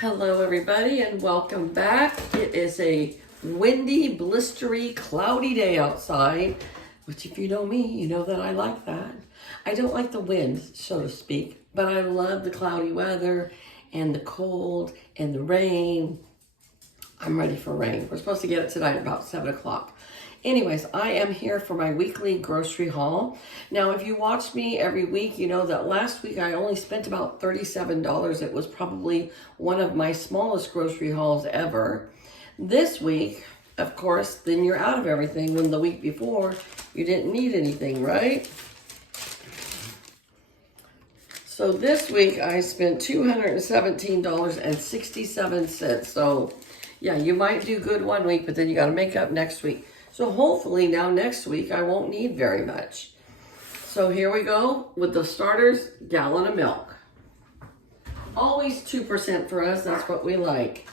Hello everybody and welcome back. It is a windy, blistery, cloudy day outside, which if you know me, you know that I like that. I don't like the wind, so to speak, but I love the cloudy weather and the cold and the rain. I'm ready for rain. We're supposed to get it tonight about 7 o'clock. Anyways, I am here for my weekly grocery haul. Now, if you watch me every week, you know that last week I only spent about $37. It was probably one of my smallest grocery hauls ever. This week, of course, then you're out of everything when the week before you didn't need anything, right? So this week I spent $217.67. So yeah, you might do good one week, but then you got to make up next week. So hopefully now next week I won't need very much. So here we go with the starters, gallon of milk. Always 2% for us, that's what we like.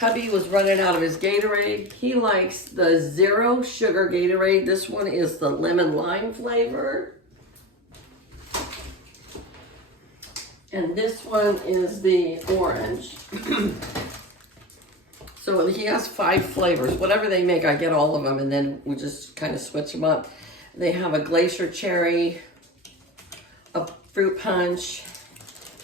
Hubby was running out of his Gatorade. He likes the zero sugar Gatorade. This one is the lemon lime flavor. And this one is the orange. So he has 5 flavors. Whatever they make, I get all of them, and then we just kind of switch them up. They have a glacier cherry, a fruit punch,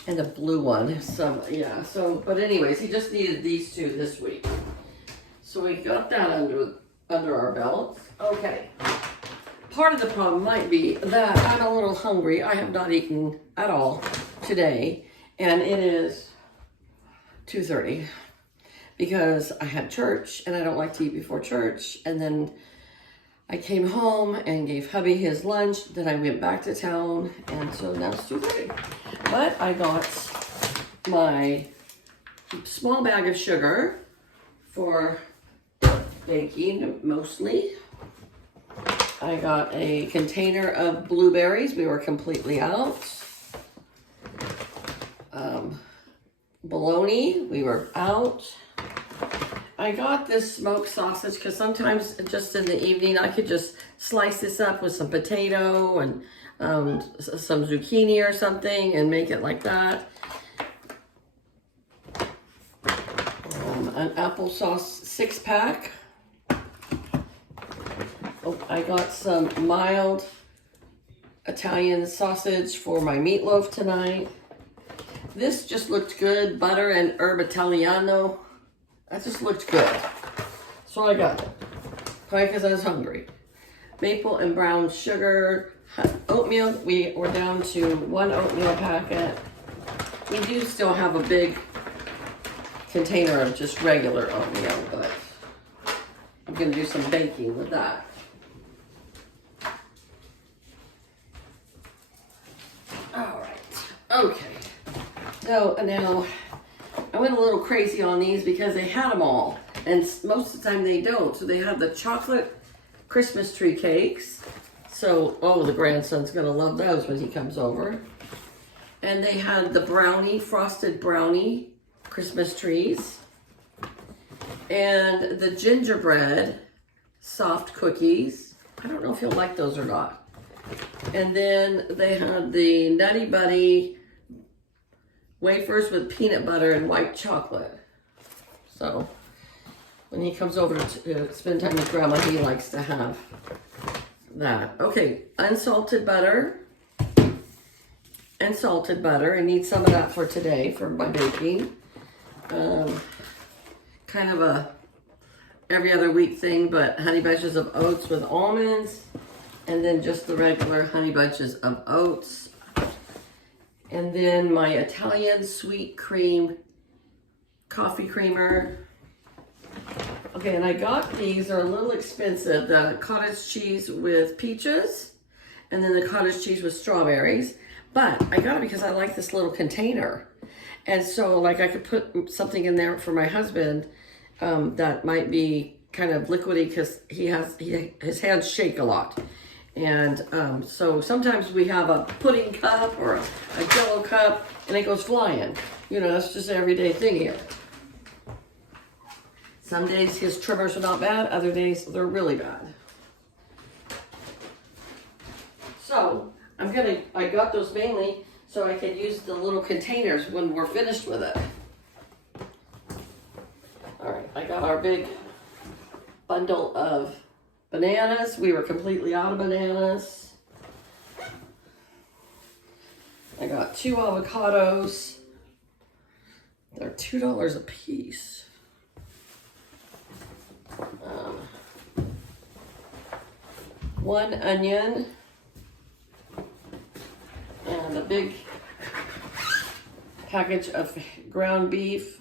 and a blue one. So yeah. So, but anyways, he just needed these 2 this week. So we got that under our belts. Okay. Part of the problem might be that I'm a little hungry. I have not eaten at all today, and it is 2:30. Because I had church and I don't like to eat before church. And then I came home and gave hubby his lunch. Then I went back to town, and so now it's 2:30. But I got my small bag of sugar for baking mostly. I got a container of blueberries. We were completely out. Bologna, we were out. I got this smoked sausage because sometimes just in the evening I could just slice this up with some potato and some zucchini or something and make it like that. An applesauce 6-pack. Oh, I got some mild Italian sausage for my meatloaf tonight. This just looked good, butter and herb Italiano. That just looked good. So I got it. Probably because I was hungry. Maple and brown sugar. Oatmeal. We were down to 1 oatmeal packet. We do still have a big container of just regular oatmeal, but I'm going to do some baking with that. All right. Okay. So now I went a little crazy on these because they had them all, and most of the time they don't. So they have the chocolate Christmas tree cakes. So, oh, the grandson's gonna love those when he comes over. And they had the brownie, frosted brownie Christmas trees. And the gingerbread soft cookies. I don't know if you'll like those or not. And then they had the Nutty Buddy wafers with peanut butter and white chocolate. So when he comes over to spend time with Grandma, he likes to have that. Okay, unsalted butter and salted butter. I need some of that for today for my baking. Kind of a every other week thing, but honey bunches of oats with almonds, and then just the regular honey bunches of oats. And then my Italian sweet cream coffee creamer. Okay, and I got these. They're a little expensive. The cottage cheese with peaches, and then the cottage cheese with strawberries. But I got it because I like this little container. And so, like, I could put something in there for my husband that might be kind of liquidy because his hands shake a lot. And so sometimes we have a pudding cup or a Jello cup, and it goes flying. You know, that's just an everyday thing here. Some days his trimmers are not bad, other days they're really bad. So I got those mainly so I can use the little containers when we're finished with it. All right, I got our big bundle of bananas. We were completely out of bananas. I got 2 avocados. They're $2 a piece. 1 onion. And a big package of ground beef.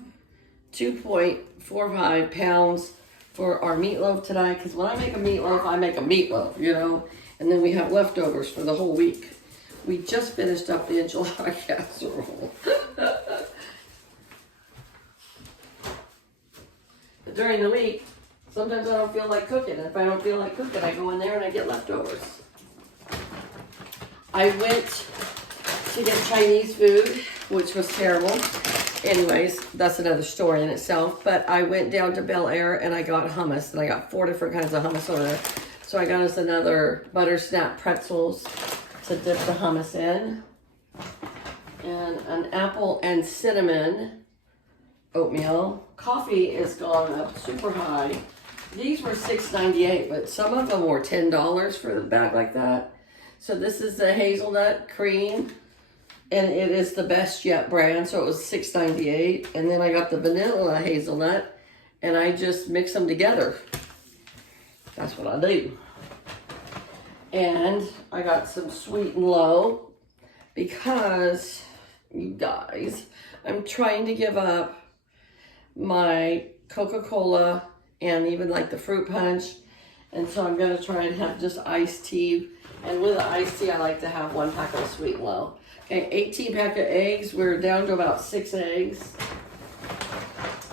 2.45 pounds for our meatloaf tonight. Because when I make a meatloaf, you know. And then we have leftovers for the whole week. We just finished up the enchilada casserole. But during the week, sometimes I don't feel like cooking. If I don't feel like cooking, I go in there and I get leftovers. I went to get Chinese food, which was terrible. Anyways, that's another story in itself. But I went down to Bel Air and I got hummus. And I got 4 different kinds of hummus over there. So I got us another butter snap pretzels to dip the hummus in. And an apple and cinnamon oatmeal. Coffee is gone up super high. These were $6.98, but some of them were $10 for the bag like that. So this is the hazelnut cream, and it is the Best Yet brand, so it was $6.98. And then I got the vanilla hazelnut, and I just mix them together. That's what I do. And I got some Sweet and Low because, you guys, I'm trying to give up my Coca-Cola and even like the fruit punch. And so I'm going to try and have just iced tea. And with the iced tea, I like to have 1 pack of Sweet and Low. Okay, 18 pack of eggs. We're down to about 6 eggs.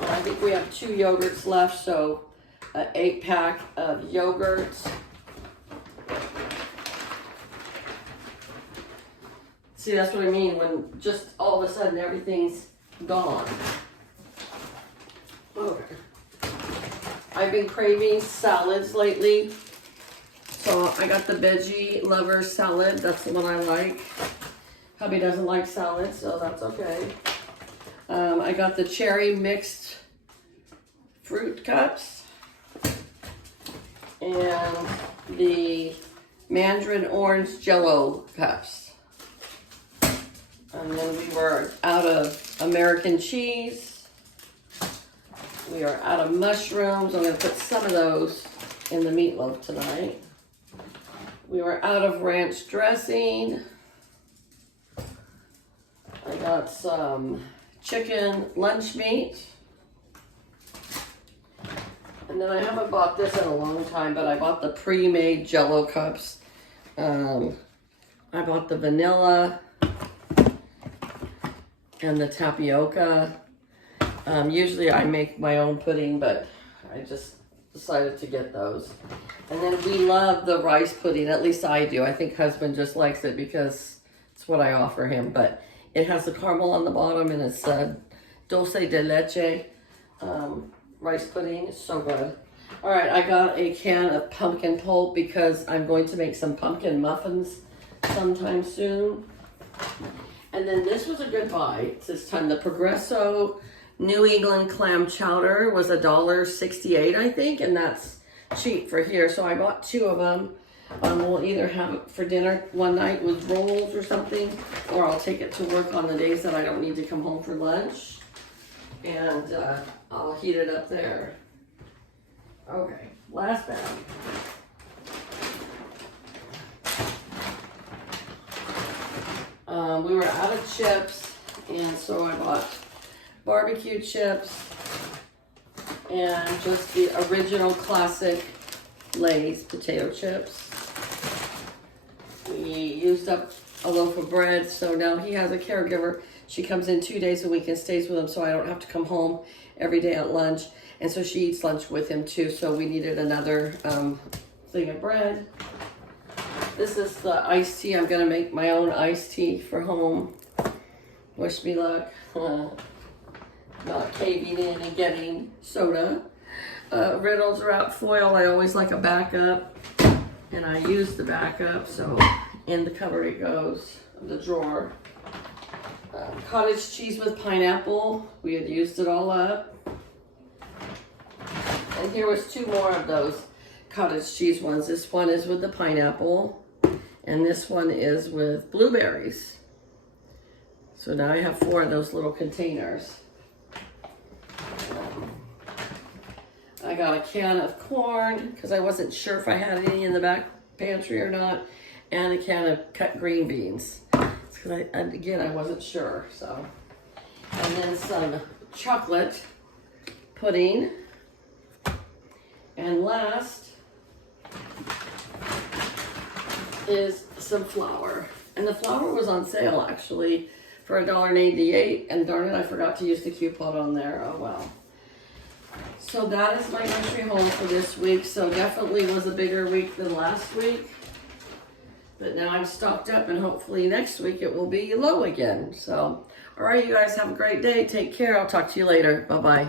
And I think we have 2 yogurts left, so an 8 pack of yogurts. See, that's what I mean when just all of a sudden everything's gone. Okay. I've been craving salads lately. So I got the Veggie Lover salad. That's the one I like. Hubby doesn't like salad, so that's okay. I got the cherry mixed fruit cups. And the mandarin orange jello cups. And then we were out of American cheese. We are out of mushrooms. I'm going to put some of those in the meatloaf tonight. We were out of ranch dressing. I got some chicken lunch meat. And then I haven't bought this in a long time, but I bought the pre-made Jello cups. I bought the vanilla and the tapioca. Usually I make my own pudding, but I just decided to get those. And then we love the rice pudding, at least I do. I think husband just likes it because it's what I offer him. But it has the caramel on the bottom and it's dulce de leche rice pudding. It's so good. All right, I got a can of pumpkin pulp because I'm going to make some pumpkin muffins sometime soon. And then this was a good buy this time. The Progresso New England clam chowder was $1.68, I think, and that's cheap for here. So I bought 2 of them. We'll either have it for dinner one night with rolls or something, or I'll take it to work on the days that I don't need to come home for lunch. And I'll heat it up there. Okay, last bag. We were out of chips, and so I bought barbecue chips and just the original classic Lay's potato chips. We used up a loaf of bread, so now he has a caregiver. She comes in 2 days a week and stays with him, so I don't have to come home every day at lunch. And so she eats lunch with him too, so we needed another thing of bread. This is the iced tea. I'm gonna make my own iced tea for home. Wish me luck. Not caving in and getting soda. Reynolds Wrap foil, I always like a backup. And I use the backup, so in the cupboard it goes, the drawer. Cottage cheese with pineapple. We had used it all up. And here was 2 more of those cottage cheese ones. This one is with the pineapple, and this one is with blueberries. So now I have 4 of those little containers. I got a can of corn because I wasn't sure if I had any in the back pantry or not, and a can of cut green beans. Because again, I wasn't sure. So, and then some chocolate pudding, and last is some flour. And the flour was on sale actually for $1.88, and darn it, I forgot to use the coupon on there. Oh well. So that is my entry haul for this week. So definitely was a bigger week than last week. But now I'm stocked up, and hopefully next week it will be low again. So, all right, you guys have a great day. Take care. I'll talk to you later. Bye-bye.